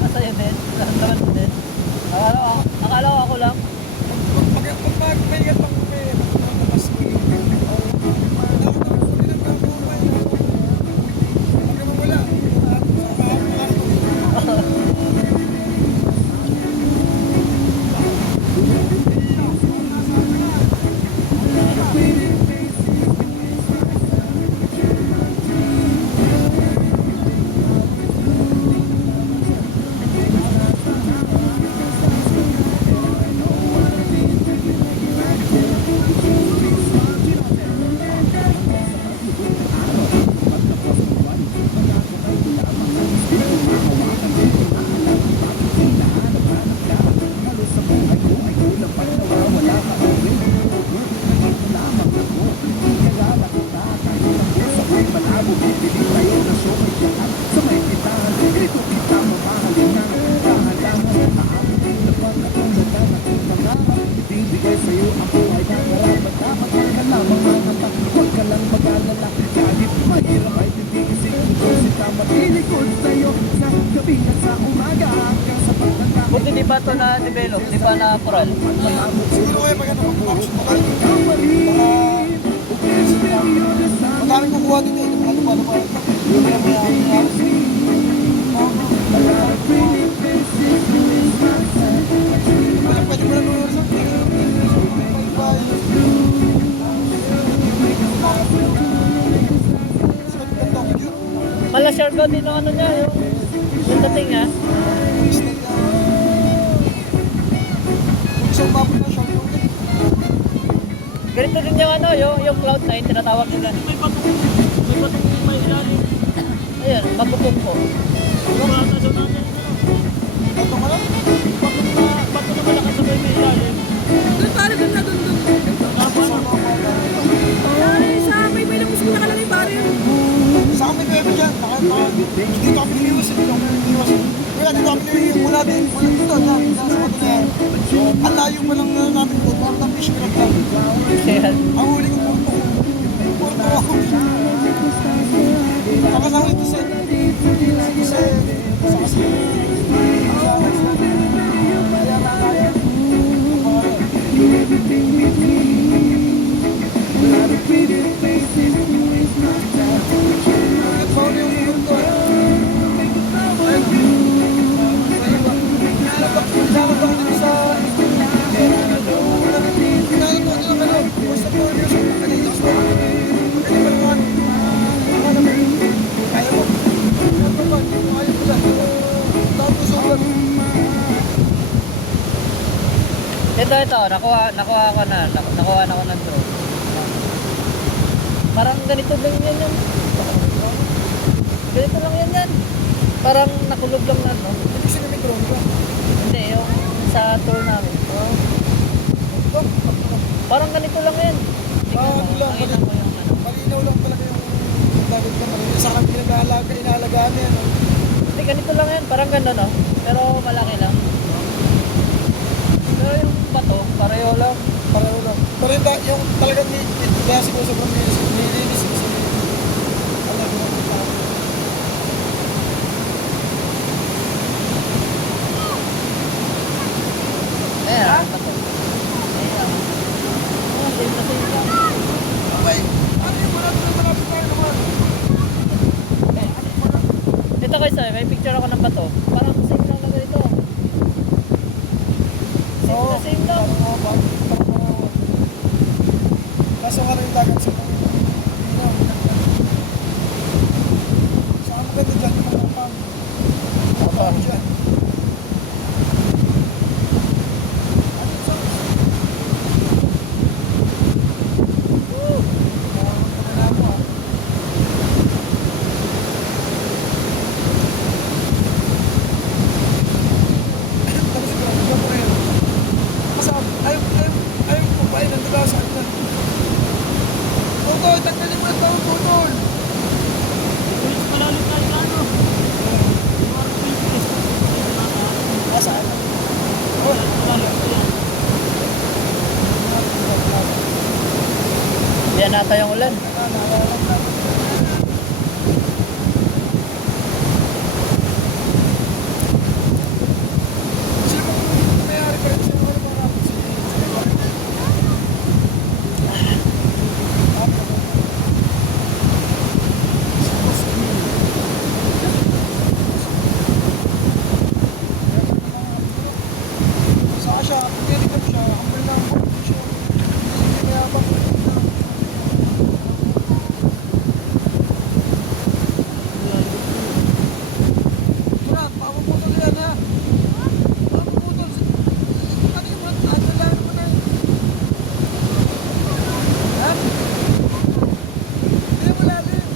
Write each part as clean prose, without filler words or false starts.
Masaya din. Naramdaman mo din. Akala ko ako lang. Pag may gatang may mas Buti di ba ito na-develop? Di ba na-coral? siguro kaya pag ano mag-box mo kayo. Madaming kukuha dito. Ano ba? Pwede mo na nunod sa Mala-share ko din ang ano niya, yung dating niya. isang babot na siya. Ganito din yung ano, yung Cloud9, tinatawag nila. May batong may ilalim. Ayan, pagpupong ko. Bato mo na? Bato na malakas sa may ilalim. Doon pare, doon na, doon. Ay, sa may labos mo nakalagay pare. Sa amin bebe dyan. Dito kami niliwas. Kaya dito kami niliwas. Mula dito na. Sa bato na yan. Ang layo pa lang namin po. Parang na fish crab lang. Ayan. Ang huli ko po. Porto ako. Nakasama ito sa kasi Ito, nakuha ko na ng drone. Parang ganito lang yan. Ganito lang yan. Parang nakulog lang na, no? hindi siya may drone ba? Hindi, yung sa tour namin. Parang ganito lang yan. Ano lang, Nakita mo yung ano. malinaw lang talaga yung dagat ka. Sa kanila inaalagaan yan. Hindi, ganito lang yan. Parang gano'n, no? Pero malaki lang. Pero yung bato, pareho lang. Pareho lang. Pero yung talagang kaya siguro sobrang nilinis kasi alam mo. Ayan, bato. Ayan. Same na same lang. Okay. Ano yung malapit tayo naman? Ito guys, may picture ako ng bato. Parang same lang na ganito. Same lang. Kaso nga yung dagat sa saan maganda dyan yung mga pang dyan. Ayan nata yung ulan. Sino po may-ari pa rin sino mga kapos? Saka siya, tinikap siya, humble lang po siya. Hindi kaya bang Murat, pamuputol yan ha. Pamuputol. Ano yung mga tatalaan mo na yun? Ha? Hindi mo lalim.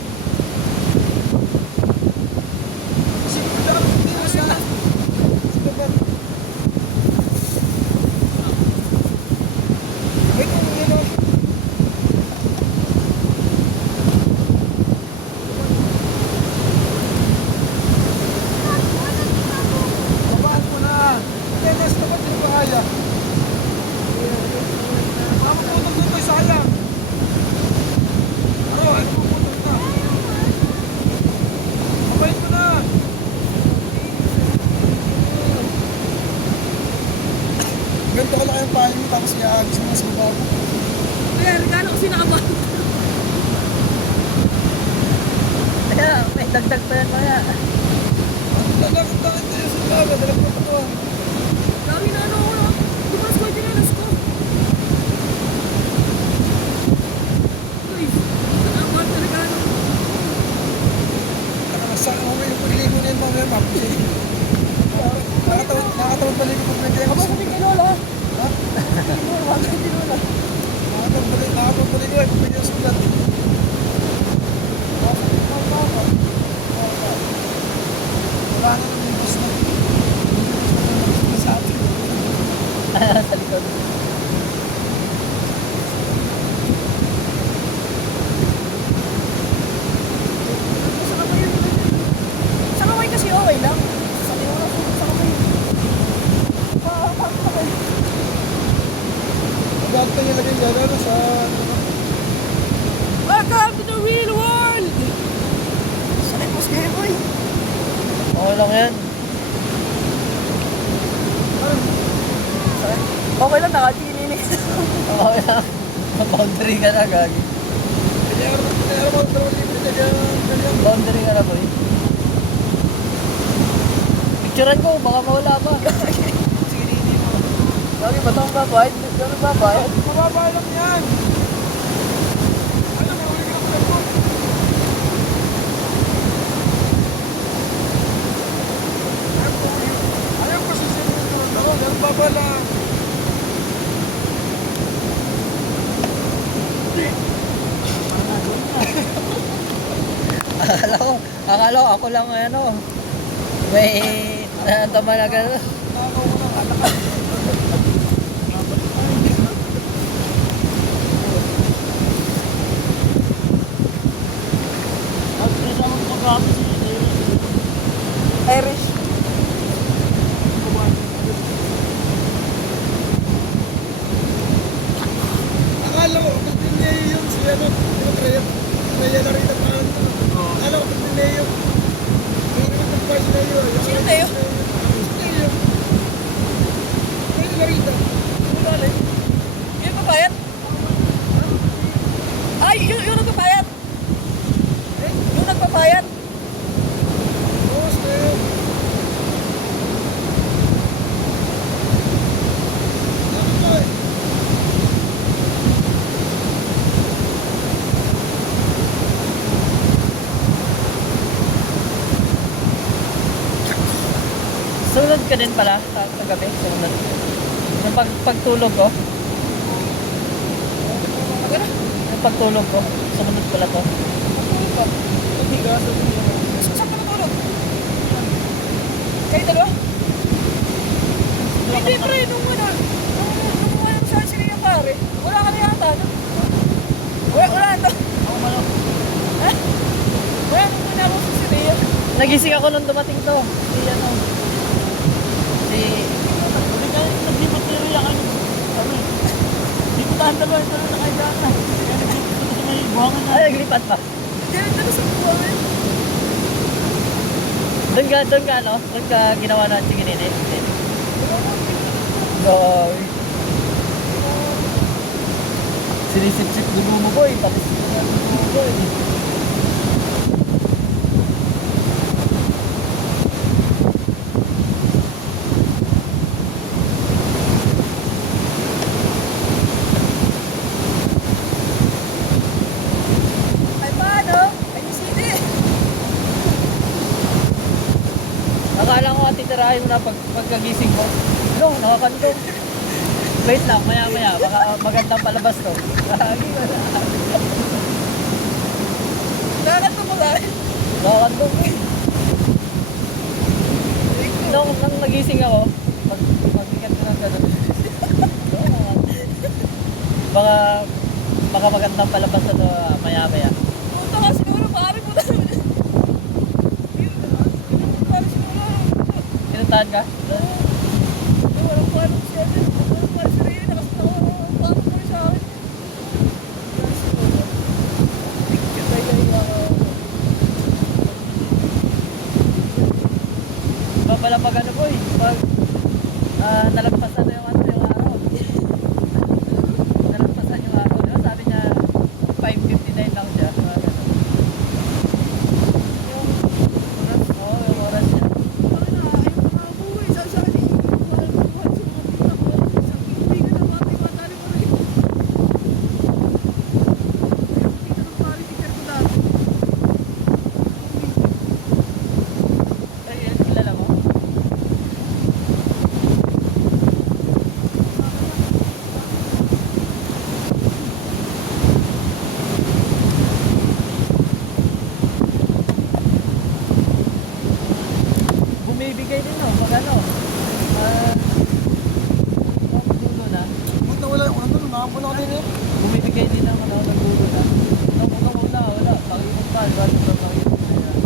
Sige mo lang, hindi mo siya. Sige ba? Wait, yun o. Babaan mo na. Hindi, nasa tapat yung bahaya. Pamuputol doon ko, sayang. Ano, ay puputol na. Babayin mo na. Ganito ka lang yung pahay mo, tapos iaagis mo na sa baba. Kaya, regalo kasi nakabang. Kaya, may dagdag pa yan kaya. Ang lalakot na tayo sa baba, dalag mo ito. Dami na ano, ano. Tumas ko, dinanas ko. Uy, nakabang na regalo. Nakasama mo yung pagligo na yung mga mapos eh. Nakatawad balik ko pag nag-iayos. Aba, sabi kay Lola. Ha? Wag kay Lola. Nakatawad balik ko eh pag nag-iayos ko lang. Wala na nang libos na. Sa atin. Sa likod. Sa kamay yun. Sa kamay kasi okay lang. Sa kamay yun. Paano kamay? Ba't ka nilagay dyan? Ano sa... Welcome to the real world! Sakit mo sige boy. Okay lang yan. Okay lang, nakachininig. Okay lang. Boundary ka na, gagi. Kaya mo 2,000 na ganyan. Boundary ka na, boy. Picturean ko, baka mawala pa. Gagi, ba't ang babayad? Gano'n babayad? Mababa lang yan. Alam mo, uli ka ng cellphone. Ayaw ko sa cellphone ko. Dahil baba lang. Akala ko, ako lang ano. May naantama na gano'n. Nakaw ko ng alakad. Irish. Akala ko, pag dinlay yung si ano, Traya na rin ang pangalan ko. Akala ko, pag dinlay yung hindi naman nag-price na yun. Sino Teo? Teo. Traya na rin. Wala eh. Yung papayat? Ay, yung nagpapayat. Yung nagpapayat. Oo, Teo. Ano ko eh? Sunod ka din pala sa gabi. Sunod. Yung pagtulog ko. Magana? Yung pagtulog ko. Sumunod pala to. Saan ka natulog? Kayo dalawa? Hindi pre, nung ano, nung ano sa sila yung pare, wala ka na yata, no? Wala ito. Ako malo. Ha? Wala nung muna ako sa sila. Nagising ako nung dumating to. Si ano. Si... Hindi ka naglipat ni Ria kami. Kami. Hindi ko tahan dalawa. Ito na nakaigaan na. Kaya naglipat ko sa Buwangan na. Ay, naglipat pa. Diyan na sa buwan. Doon ka, no? Doon ka ginawa na chikinini. So, sinisip-sip dugo mo, boy. Pati dugo mo, boy. Ay, paano? Ay, sini. Akala ko titirahin mo na pagkagising mo. No, nakakandong. Wait lang, maya-maya. Baka magandang palabas to. Lagi wala. Nakakanta mo lang. Nakakandong eh. Nung nagising ako, mag-ikat ko ng gano'n. Baka magandang palabas na to maya-maya. Punta ka siguro, pare mo na. Pare siguro. Pinuntahan ka? Walang pare siya. Walang pare siya rin. Nakasama ko sa akin. Iba pala pag ano boy, pag nalagpasan na yung araw. Nalagpasan yung araw. Diba? Sabi niya 5:59 lang siya. Mga ganun. Yung oras, yung oras niya. Ay, yan, kilala mo? Bumibigay din no, pag ano. Dulo na. Punta wala yung ano, nakapula ka din eh. Bumibigay din ng ano, ng dulo na. Nung wala. Pakipot pa, diba? Sobrang pakipot na yan.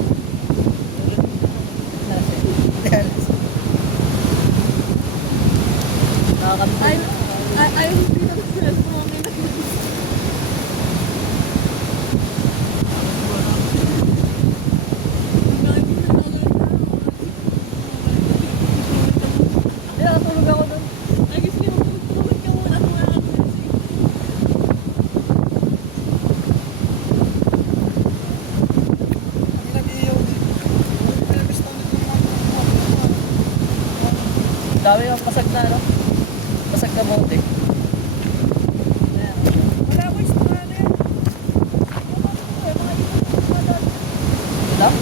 Nakakantay. Hindi, nakatulog ako doon. Nag-iyaw dito. Pinabis na ulit yung mga Dami yung pasag na, ano? Pasag na bote. Ayan. Lang?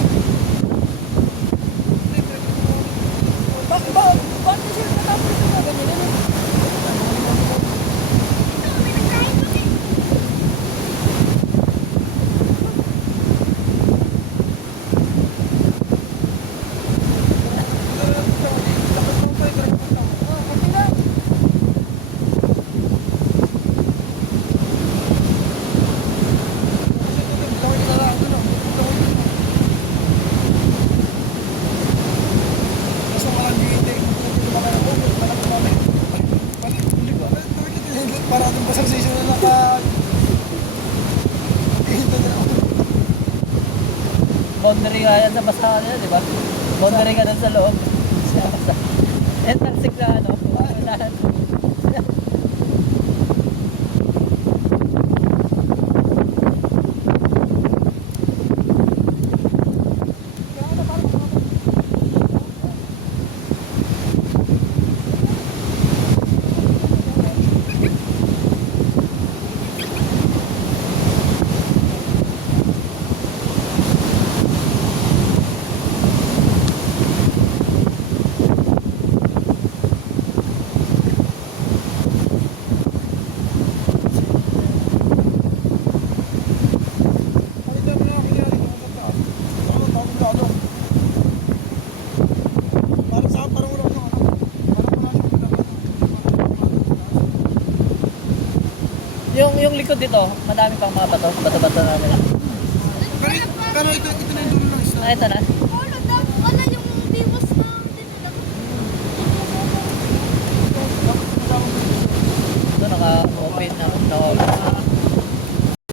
para doon pa sa station na naka... Hihintay na ako. Boundary nga yan sa basahan nila, di ba? Boundary ka dun sa loob. Enter na ano. Lahat. Yung likod dito, madami pang mga bato-bato namin. Pero ito na yung dulo ng isla. Ito na.